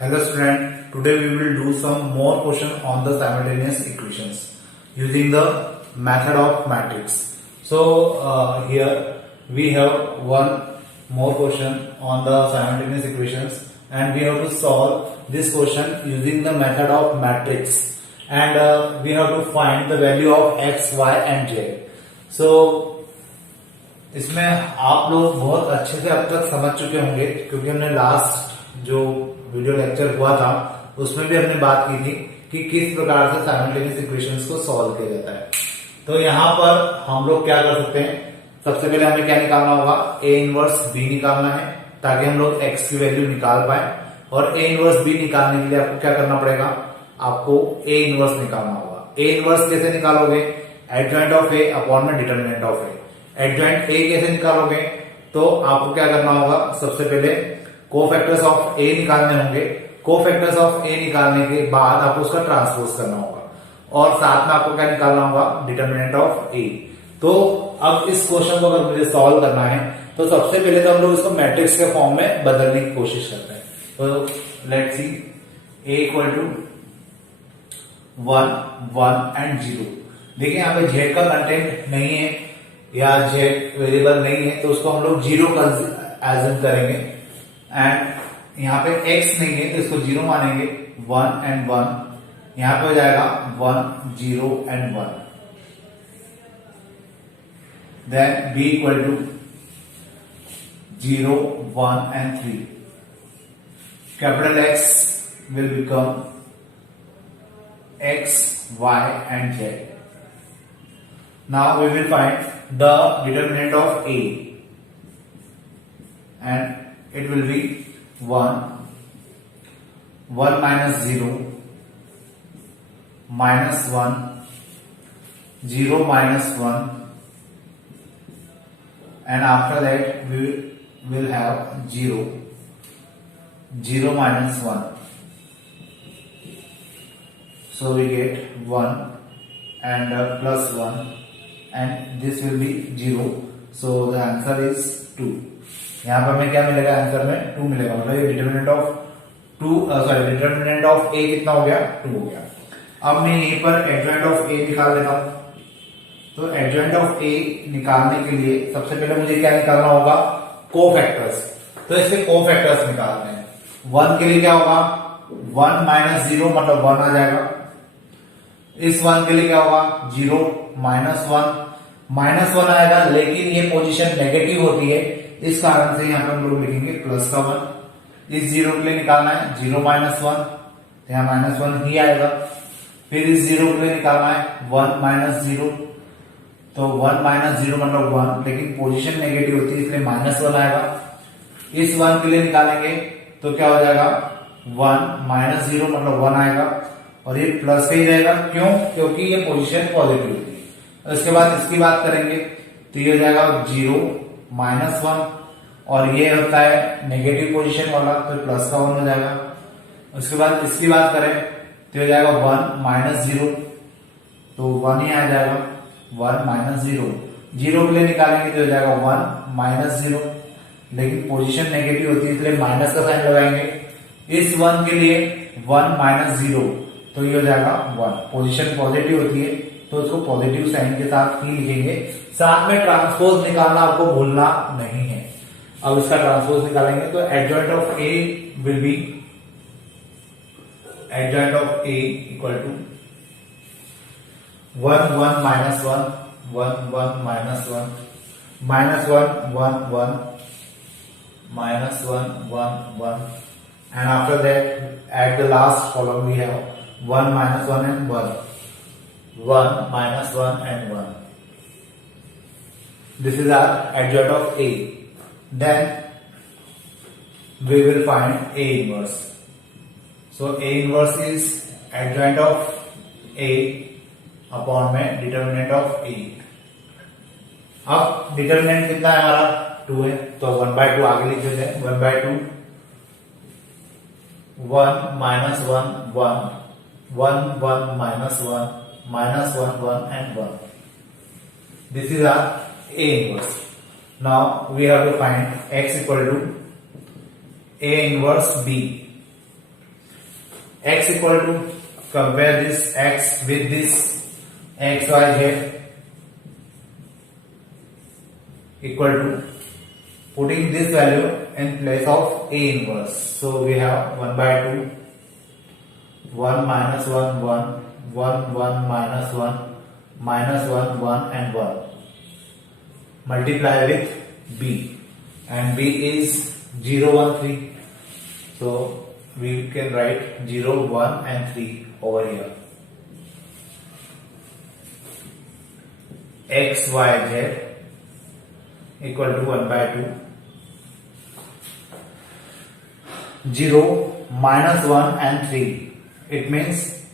Hello student, today we will do some more question on the simultaneous equations using the method of matrix. So here we have one more question on the simultaneous equations and we have to solve this question using the method of matrix and we have to find the value of x, y and z. So इसमें आप लोग बहुत अच्छे से अब तक समझ चुके होंगे क्योंकि हमने लास्ट जो वीडियो लेक्चर हुआ था उसमें भी हमने बात की थी कि किस प्रकार से साइमल्टेनियस इक्वेशंस को सॉल्व किया जाता है। तो यहाँ पर हम लोग क्या कर सकते हैं, सबसे पहले हमें क्या निकालना होगा, ए इनवर्स बी निकालना है ताकि हम लोग एक्स की वैल्यू निकाल पाए। और ए इनवर्स बी निकालने के लिए आपको क्या करना पड़ेगा, आपको ए इनवर्स निकालना होगा। ए इनवर्स कैसे निकालोगे, एडजॉइंट ऑफ ए अपॉन में determinant of A. Adjoint A कैसे निकालोगे, तो आपको क्या करना होगा, सबसे पहले कोफैक्टर्स ऑफ ए निकालने होंगे। कोफैक्टर्स ऑफ ए निकालने के बाद आपको उसका ट्रांसपोज करना होगा और साथ में आपको क्या निकालना होगा, डिटरमिनेंट ऑफ ए। तो अब इस क्वेश्चन को अगर मुझे सॉल्व करना है तो सबसे पहले तो हम लोग इसको मैट्रिक्स के फॉर्म में बदलने की कोशिश करते हैं। तो let's see, a equal to 1, 1 and 0। देखिए यहाँ पे जेड का कंटेंट नहीं है या जेड वेरिएबल नहीं है तो उसको हम लोग 0 का एज्यूम करेंगे। एंड यहाँ पे x नहीं है तो इसको 0 मानेंगे। 1 एंड 1 यहाँ पे हो जाएगा 1, 0 and 1। Then b equal to 0, 1 and 3। Capital X will become x, y and z। Now we will find the determinant of a and it will be 1, 1 minus 0, minus 1, 0 minus 1, and after that we will have 0, 0 minus 1. So we get 1 and plus 1 and this will be 0. So the answer is 2. यहाँ पर हमें क्या मिलेगा, answer में 2 मिलेगा। मतलब ये determinant of ए कितना हो गया, 2 हो गया। अब मैं यहीं पर एडजॉइंट ऑफ ए निकाल देता हूं। तो एडजॉइंट ऑफ ए निकालने के लिए सबसे पहले मुझे क्या निकालना होगा, कोफैक्टर्स। तो इसके कोफैक्टर्स निकालते हैं। 1 के लिए क्या होगा, 1 माइनस 0 मतलब 1 आ जाएगा। इस 1 के लिए क्या होगा, 0 माइनस 1 आएगा, लेकिन ये पोजीशन नेगेटिव होती है इस कारण से यहाँ पर हम लोग लिखेंगे प्लस का 1। इस 0 के लिए निकालना है 0 माइनस 1, यहाँ माइनस 1 ही आएगा। फिर इस 0 के लिए निकालना है 1 माइनस 0, तो 1 माइनस 0 मतलब 1, लेकिन पोजीशन नेगेटिव होती है इसलिए माइनस 1 आएगा। इस 1 के लिए निकालेंगे तो क्या हो जाएगा, 1 माइनस 0 मतलब 1 आएगा और ये प्लस से ही रहेगा। क्यों, क्योंकि ये पोजीशन पॉजिटिव होती है। उसके बाद इसकी बात करेंगे तो ये हो जाएगा 0 माइनस 1 और ये होता है नेगेटिव पोजीशन वाला तो प्लस का 1 हो जाएगा। उसके बाद इसकी बात करें तो हो जाएगा 1 माइनस 0, तो 1 ही आ जाएगा। 1 माइनस 0 के लिए निकालेंगे तो हो जाएगा 1 माइनस 0, लेकिन पोजीशन नेगेटिव होती है इसलिए माइनस का साइन लगाएंगे। इस 1 के लिए 1 माइनस 0 तो ये हो जाएगा 1। पोजीशन पॉजिटिव होती है तो उसको पॉजिटिव साइन के साथ ही लिखेंगे। साथ में ट्रांसपोज निकालना आपको भूलना नहीं है। अब इसका ट्रांसपोज निकालेंगे तो adjoint of a will be, adjoint of a equal to 1, 1 minus 1, 1, 1 minus 1, minus 1, 1, 1, minus 1, 1, 1, and after that at the last column we have 1 minus 1 and 1, 1 minus 1 and 1. This is our adjoint of A. Then we will find A inverse. So A inverse is adjoint of A upon में determinant of A. अब determinant कितना है हमारा, 2 है, तो 1/2 आगे लिख देते हैं। 1/2, 1 minus 1, 1, 1, 1 minus 1, minus 1, 1 and 1. This is our A inverse. Now we have to find x equal to A inverse B. x equal to, compare this x with this x y z equal to, putting this value in place of A inverse. So we have 1 by 2, 1 minus 1 1, 1 1 minus 1, minus 1 1 and 1. Multiply with B, and B is 0 1 3. So we can write 0 1 and 3 over here. X y z equal to 1 by 2. 0 minus 1 and 3. It means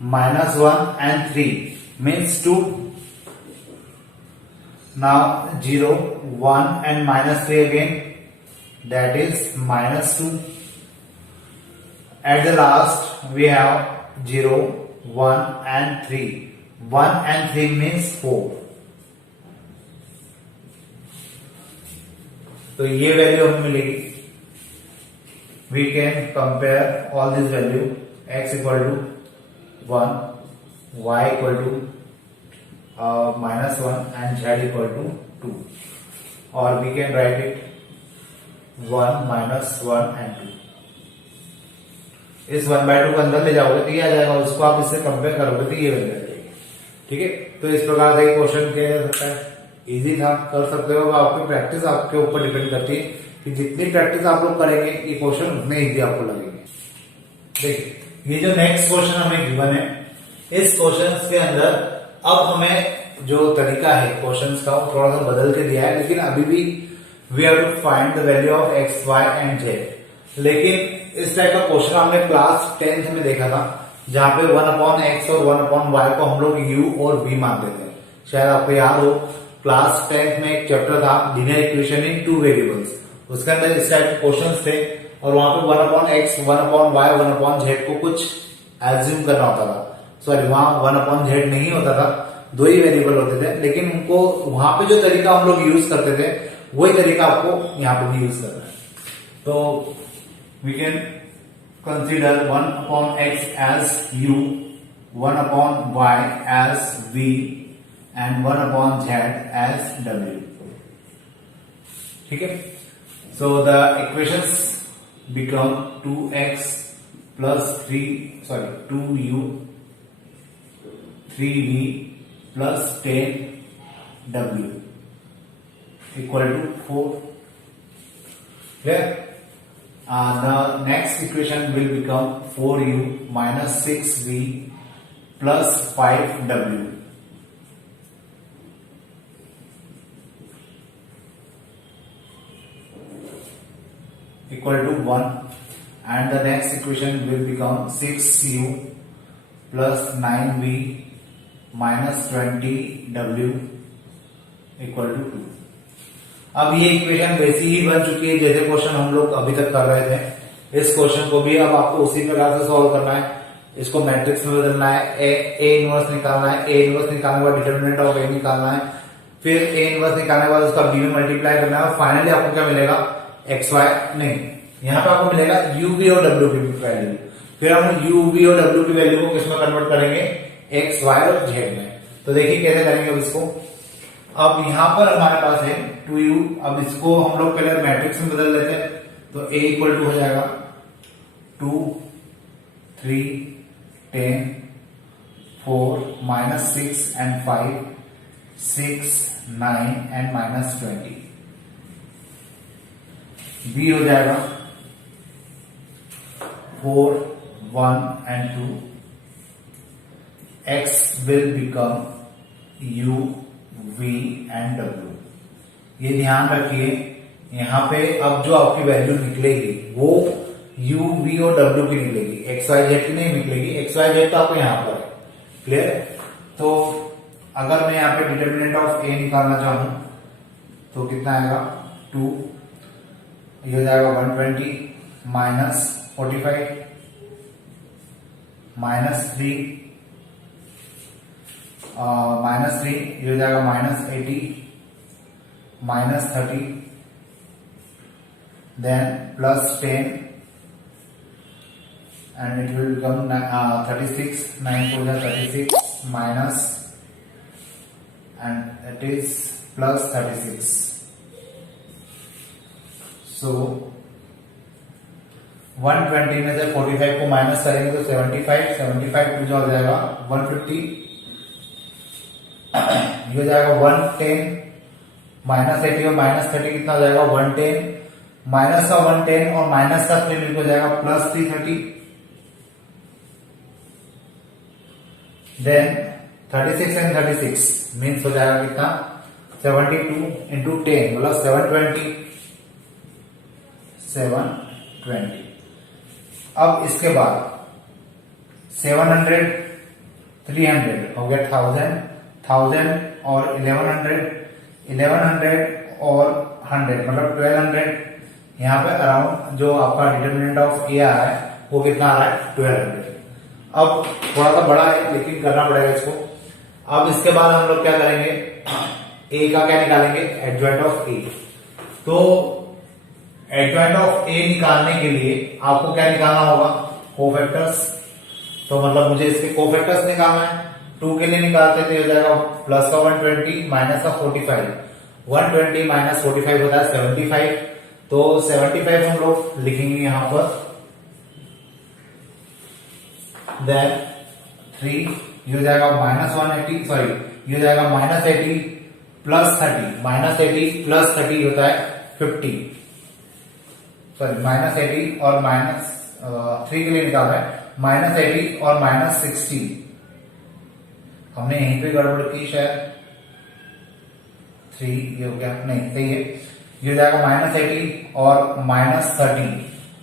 minus 1 and 3 means 2. Now 0, 1 and minus 3 again, that is minus 2. At the last we have 0, 1 and 3. 1 and 3 means 4. तो ये value हमें मिलेगी. We can compare all these value. X equal to 1, y equal to minus 1 and z equal to 2. Or we can write it 1 minus 1 and 2. इस 1 by 2 को अंदर ले जाओगे तो ये आ जाएगा, उसको आप इससे कंपेयर करोगे तो ये बन जाएगा. ठीक है, तो इस प्रकार से क्वेश्चन किया जा सकता है. इजी था, कर सकते हो. आपकी प्रैक्टिस आपके ऊपर डिपेंड करती है कि जितनी प्रैक्टिस आप लोग करेंगे ये क्वेश्चन उतने इजी आपको लगेंगे. देखिए, ये जो नेक्स्ट क्वेश्चन हमें गिवन है, इस क्वेश्चन के अंदर अब हमें जो तरीका है क्वेश्चन का वो थोड़ा सा बदल के दिया है, लेकिन अभी भी we have to find the value of x y and z. लेकिन इस टाइप का क्वेश्चन हमने क्लास 10th में देखा था, जहां पे 1/x और 1/y को हम लोग u और v मानते थे. शायद आपको याद हो, क्लास 10th में एक चैप्टर था लीनियर इक्वेशन इन 2 वेरिएबल्स. उसके अंदर इस टाइप के क्वेश्चंस थे और वहां पे 1/x, 1/y, 1/z को कुछ एज्यूम करना होता था. सॉरी, वहां 1/z नहीं होता था, 2 ही वेरिएबल होते थे. लेकिन उनको वहां पे जो तरीका हम लोग यूज करते थे वही तरीका आपको यहाँ पे भी यूज करना है. तो we can consider 1/x as u, 1/y as v and 1/z as w. ठीक है, so the equations become 2x plus 2u 3v plus 10w equal to 4. Clear? The next equation will become 4u minus 6v plus 5w equal to 1, and the next equation will become 6u plus 9v minus 20w equal to 2. अब ये equation वैसी ही बन चुकी है जैसे question हम लोग अभी तक कर रहे थे. इस क्वेश्चन को भी अब आपको उसी प्रकार से सॉल्व करना है. इसको मैट्रिक्स में बदलना है, ए इनवर्स निकालना है, ए इनवर्स निकालने के बाद डिटर्मिनेंट ऑफ ए निकालना है, फिर ए इनवर्स निकालने के बाद उसका बी में मल्टीप्लाई करना है, और फाइनली आपको क्या मिलेगा, एक्स वाई नहीं, यहाँ पे आपको मिलेगा यू वी और डब्ल्यू की वैल्यू. फिर हम यू वी और डब्ल्यू की वैल्यू को किसमें कन्वर्ट करेंगे, एक्स वाई और जेड में. तो देखिए कैसे करेंगे अब इसको. अब यहां पर हमारे पास है 2u. अब इसको हम लोग पहले मैट्रिक्स में बदल लेते हैं. तो a इक्वल टू हो जाएगा 2 3 10 4 minus 6 and 5 6 9 and minus 20. b हो जाएगा 4 1 and 2. x will become u v and w. ये ध्यान रखिए, यहाँ पे अब जो आपकी वैल्यू निकलेगी वो u v और w की निकलेगी, x y z की नहीं निकलेगी. x y z तो आपको यहाँ पर है. क्लियर? तो अगर मैं यहाँ पे डिटर्मिनेंट ऑफ a निकालना चाहूं तो कितना आएगा 2, ये हो जाएगा 120 माइनस 45 माइनस 3 माइनस 3, ये हो जाएगा minus 80 minus 30 then plus 10 and it will become 36, 9 4 are 36 minus, and it is plus 36. So 120 में से 45 को माइनस करेंगे तो 75, 75 टू हो जाएगा 150, ये हो जाएगा 110 माइनस 80 और माइनस 30 कितना हो जाएगा 110, माइनस का 110 और माइनस का 3 मिलकर हो जाएगा प्लस 330. देन 36 एंड 36 मीन्स हो जाएगा कितना 72 इंटू 10 मतलब 720. अब इसके बाद 700, 300 हो गया 1000, 1000 और 1100, 1100 और 100 मतलब 1200. यहाँ पे अराउंड जो आपका डिटर्मिनेंट ऑफ ए आ रहा है वो कितना आ रहा है 1200. अब थोड़ा सा बड़ा है लेकिन करना पड़ेगा इसको. अब इसके बाद हम लोग क्या करेंगे, ए का क्या निकालेंगे, एडजॉइंट ऑफ ए. तो एडजॉइंट ऑफ ए निकालने के लिए आपको क्या निकालना होगा, कोफैक्टर्स. तो मतलब मुझे इसके कोफैक्टर्स निकालना है. 2 के लिए निकालते थे हो जाएगा प्लस का 120 माइनस का 45. 120 माइनस 45 होता है 75. तो 75 हम लोग लिखेंगे यहां पर. देन 3 ये हो जाएगा माइनस 180, सॉरी ये हो जाएगा माइनस 80 प्लस 30. माइनस 80 प्लस 30 होता है 50. सॉरी माइनस 80 और माइनस 3 के लिए निकाला है माइनस 80 और माइनस 60. हमने यहीं पे गड़बड़ की शायद. 3 ये हो गया, नहीं सही है. ये हो जाएगा माइनस 80 और माइनस 30.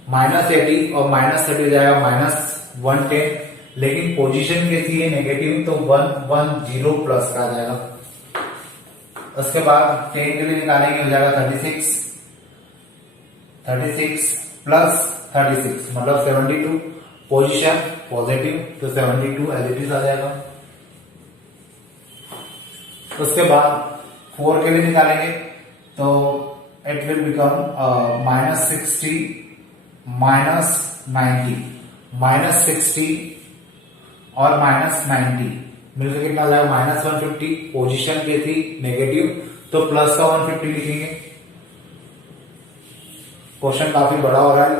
माइनस 80 और माइनस 30 हो जाएगा माइनस 110. लेकिन पोजीशन कैसी है नेगेटिव तो 110 प्लस का आ जाएगा. उसके बाद 10 के लिए निकालेंगे हो जाएगा 36. 36 प्लस 36 मतलब 72. पोजीशन पॉजिटिव तो 72 एज इट इज आ जाएगा. उसके बाद 4 के लिए निकालेंगे तो it will become minus 60 minus 90. Minus 60 और माइनस 90 मिलकर कितना आ जाएगा माइनस 150. पोजीशन पे थी नेगेटिव तो प्लस का 150 लिखेंगे. क्वेश्चन काफी बड़ा हो रहा है,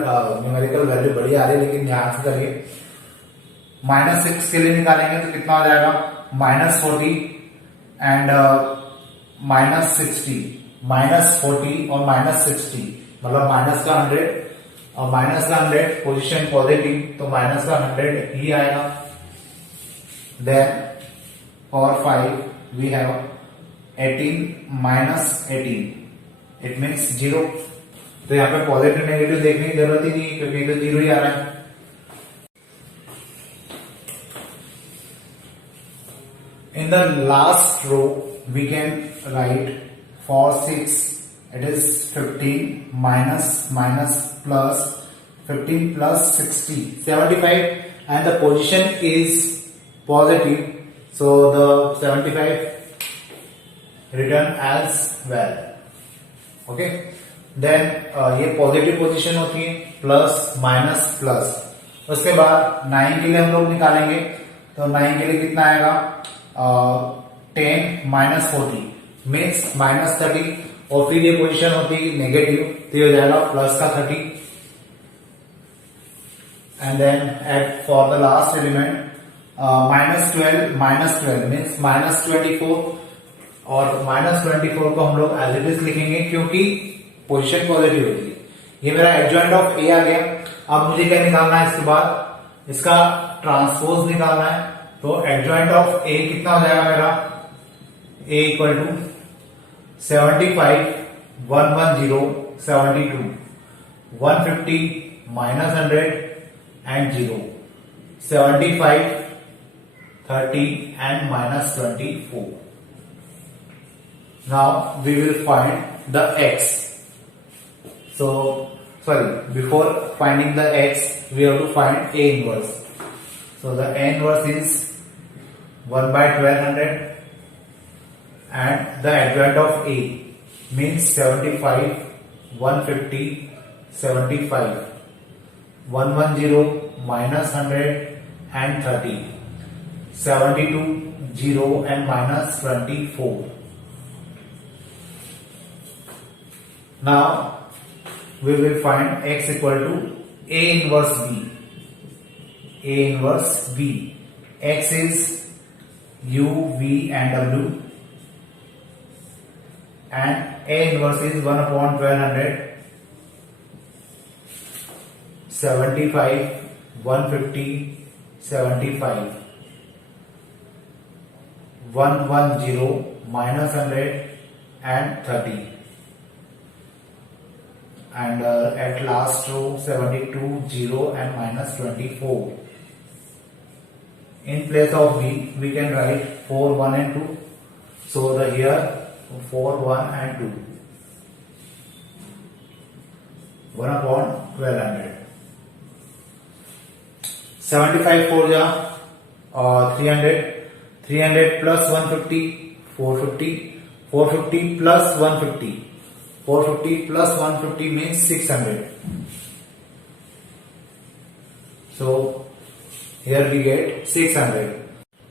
न्यूमेरिकल वैल्यू बड़ी आ रही है लेकिन ध्यान से करिए. माइनस 6 के लिए निकालेंगे तो कितना आ जाएगा माइनस 40 एंड माइनस 60. माइनस 40 और माइनस 60 मतलब माइनस का 100 और माइनस का 100. पोजीशन पॉजिटिव तो माइनस का 100 ही आएगा. Then for 5 we have 18 minus 18 it means 0. तो यहाँ पे पॉजिटिव नेगेटिव देखने की जरूरत ही नहीं क्योंकि तो 0 ही आ रहा है. In the last row we can write for 6 it is 15 minus minus plus 15 plus 60 75 and the position is positive so the 75 written as well. Okay. Then ये पॉजिटिव पोजीशन होती है प्लस माइनस प्लस. उसके बाद 9 के लिए हम लोग निकालेंगे तो 9 के लिए कितना आएगा 10 माइनस 40 मीन्स माइनस 30 और फिर ये पोजीशन होती है नेगेटिव तो ये हो जाएगा प्लस का 30. And then at for the last element minus 12 means minus 24 और माइनस 24 को हम लोग एज इट इज लिखेंगे क्योंकि पोजीशन पॉजिटिव होती है. ये मेरा एडजॉइंट ऑफ ए आ गया. अब मुझे क्या निकालना है इसके बाद, इसका ट्रांसपोज निकालना है. तो एडजॉइंट ऑफ ए कितना हो जाएगा मेरा, a equal to 75 110 72 150 minus 100 and 0 75 30 and minus 24. Now we will find the x. So, sorry, before finding the x, we have to find A inverse. So the A inverse is 1 by 1200 and the adjoint of A means 75, 150, 75. 110 minus 100 and 30, 72 0 and minus 24. Now we will find x equal to A inverse B. A inverse B. X is U, V and W, and A inverse is 1 upon 1200, 75, 150, 75, 110 minus 100 and 30, and at last row 72 0 and minus 24. In place of V we can write 4 1 and 2, so the here 4 1 and 2, 1 upon 1200. 75 4 ja 300, 300 plus 150 450, 450 plus 150, 450 plus 150 means 600. So here we get 600.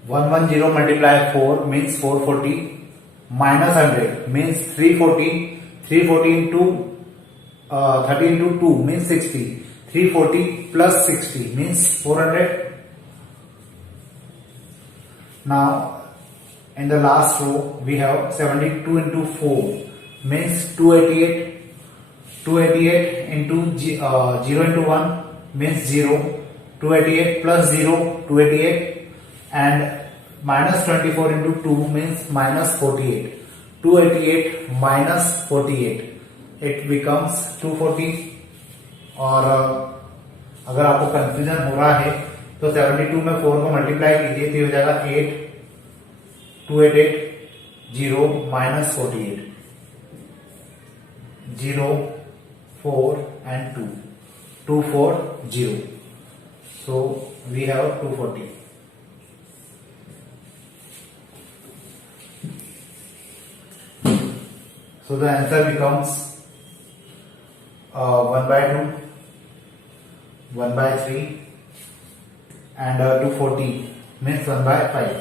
110 multiply 4 means 440, minus 100 means 340, 340 into 30 into 2 means 60, 340 plus 60 means 400. Now in the last row we have 72 into 4 means 288, 288 into 0 into 1 means 0, 288 plus 0 288, and minus 24 into 2 means minus 48, 288 minus 48 it becomes 240. और अगर आपको confusion हो रहा है तो 72 में 4 को multiply कीजिए तो हो जाएगा 8, 288 0 minus 48, 0 4 and 2, 240. So we have 240. So the answer becomes 1 by 2, 1 by 3 and 240 means 1 by 5.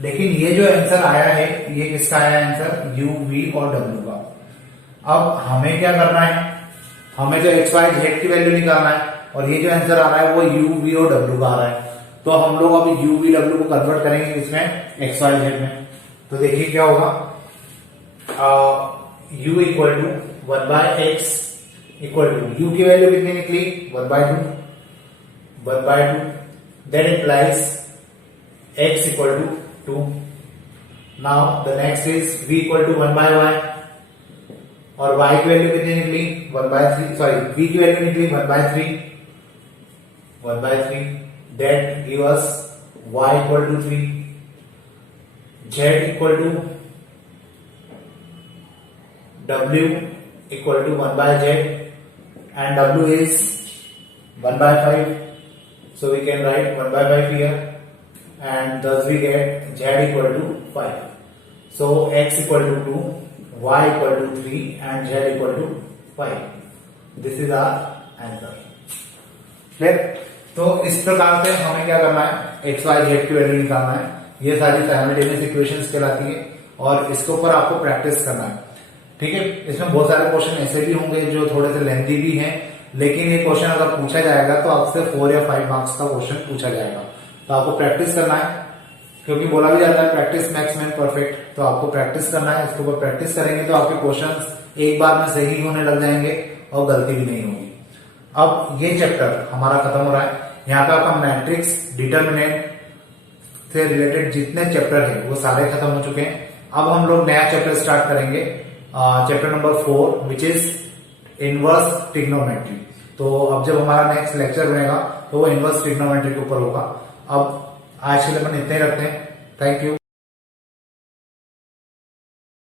लेकिन ये जो आंसर आया है ये किसका आया आंसर? U, V और W का. अब हमें क्या करना है? हमें जो x, y, z की वैल्यू निकालना है और ये जो आंसर आ रहा है वो U, V और W का आ रहा है. तो हम लोग अभी U, V, W को कन्वर्ट करेंगे इसमें x, y, z में. तो देखिए क्या होगा. U equal to 1 by x equal to U की वैल्यू कितनी निकली? 1 by 2, 1 by 2. That implies x equal to 2. Now the next is v equal to 1 by y और y की वैल्यू कितनी निकली? 1 बाय 3. सॉरी, v की वैल्यू निकली 1 by 3, 1 by 3. That give us y equal to 3, z equal to w equal to 1 by z and w is 1 by 5, so we can write 1 by 5 here and thus we get z equal to 5. So x equal to 2, y equal to 3 and z equal to 5. This is our answer. Clear? तो इस प्रकार से हमें क्या करना है? x, y, z की value निकालना है. ये सारी साइमल्टेनियस इक्वेशंस कहलाती है और इसके ऊपर आपको प्रैक्टिस करना है. ठीक है. इसमें बहुत सारे क्वेश्चन ऐसे भी होंगे जो थोड़े से लेंथी भी हैं, लेकिन ये क्वेश्चन अगर पूछा जाएगा तो आपसे 4 या 5 मार्क्स का क्वेश्चन पूछा जाएगा. तो आपको प्रैक्टिस करना है, क्योंकि बोला भी जाता है प्रैक्टिस मेक्स मैन परफेक्ट. तो आपको प्रैक्टिस करना है. इसके ऊपर प्रैक्टिस करेंगे तो आपके क्वेश्चन एक बार में सही होने लग जाएंगे और गलती भी नहीं होगी. अब ये चैप्टर हमारा खत्म हो रहा है. यहाँ पे आपका मैट्रिक्स, डिटर्मिनेंट से रिलेटेड जितने चैप्टर है वो सारे खत्म हो चुके हैं. अब हम लोग नया चैप्टर स्टार्ट करेंगे, chapter number 4 which is inverse trigonometry. तो अब जब हमारा नेक्स्ट लेक्चर बनेगा तो वो इनवर्स ट्रिग्नोमेट्री के ऊपर होगा. अब आज के लिए अपन इतने ही रखते हैं. Thank you.